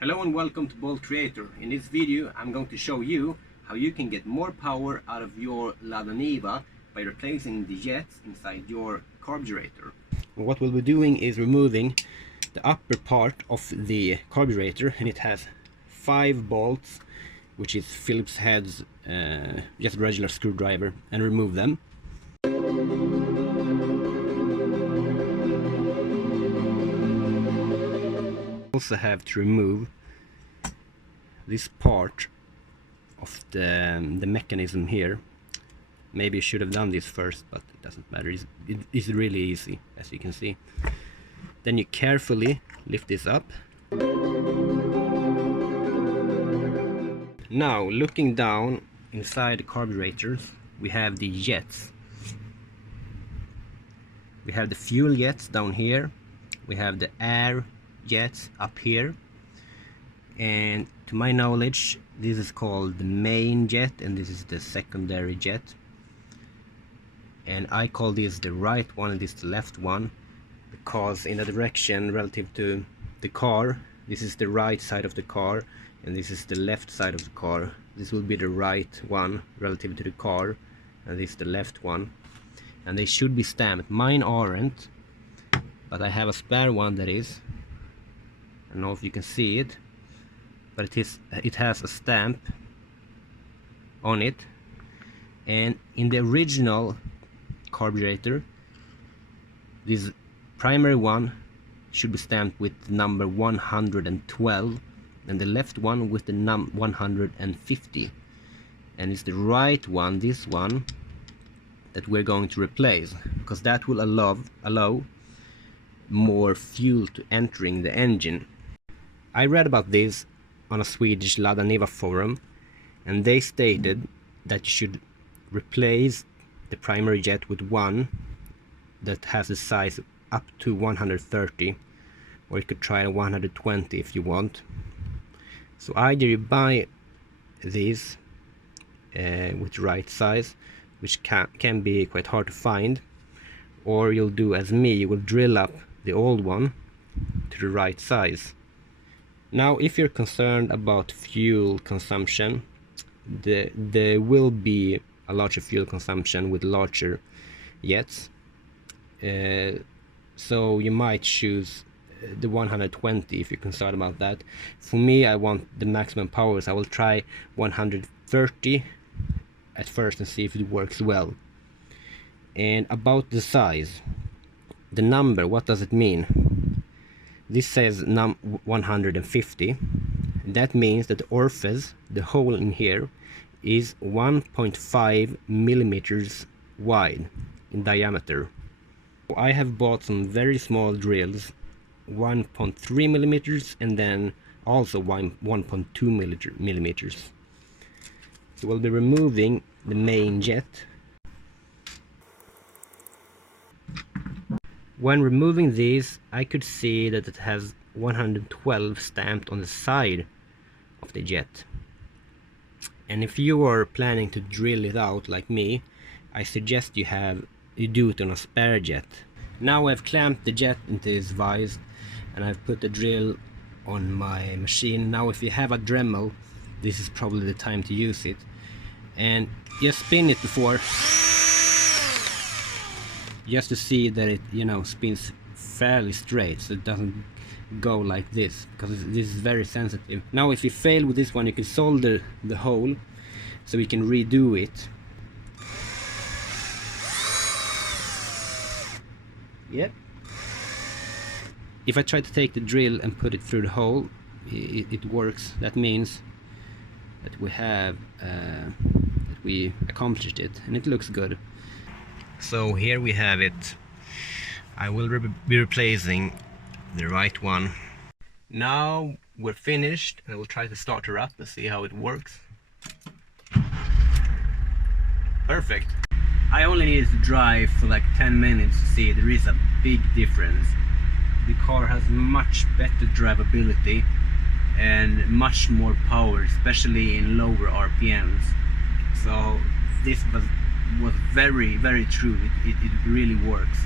Hello and welcome to Bolt Creator. In this video I'm going to show you how you can get more power out of your Lada Niva by replacing the jets inside your carburetor. What we'll be doing is removing the upper part of the carburetor, and it has 5 bolts, which is Phillips heads, just a regular screwdriver, and remove them. Also have to remove this part of the mechanism here. Maybe you should have done this first, but it doesn't matter. It's really easy, as you can see. Then you carefully lift this up. Now, looking down inside the carburetors, we have the jets. We have the fuel jets down here. We have the air jets up here, and to my knowledge this is called the main jet and this is the secondary jet, and I call this the right one and this the left one because in the direction relative to the car, this is the right side of the car and this is the left side of the car. This will be the right one relative to the car and this is the left one, and they should be stamped. Mine aren't, but I have a spare one that is. I don't know if you can see it, but it has a stamp on it, and in the original carburetor this primary one should be stamped with number 112 and the left one with the 150, and it's the right one, this one, that we're going to replace, because that will allow more fuel to entering the engine. I read about this on a Swedish Lada Niva forum, and they stated that you should replace the primary jet with one that has a size up to 130, or you could try 120 if you want. So either you buy these with the right size, which can be quite hard to find, or you'll do as me, you will drill up the old one to the right size. Now, if you're concerned about fuel consumption, there will be a larger fuel consumption with larger jets, so you might choose the 120 if you're concerned about that. For me, I want the maximum powers. I will try 130 at first and see if it works well. And about the size, the number, what does it mean? This says 150. That means that the orifice, the hole in here, is 1.5 millimeters wide in diameter. I have bought some very small drills, 1.3 millimeters and then also 1.2 millimeters. So we'll be removing the main jet. When removing these, I could see that it has 112 stamped on the side of the jet. And if you are planning to drill it out like me, I suggest you do it on a spare jet. Now I've clamped the jet into this vise and I've put the drill on my machine. Now if you have a Dremel, this is probably the time to use it. And just spin it before, just to see that it, spins fairly straight, so it doesn't go like this, because this is very sensitive. Now if you fail with this one, you can solder the hole so we can redo it. Yep. If I try to take the drill and put it through the hole, it works. That means that we accomplished it, and it looks good. So here we have it. I will be replacing the right one. Now we're finished, and I will try to start her up and see how it works. Perfect. I only needed to drive for like 10 minutes to see there is a big difference. The car has much better drivability and much more power, especially in lower RPMs. So this was very, very true. It really works.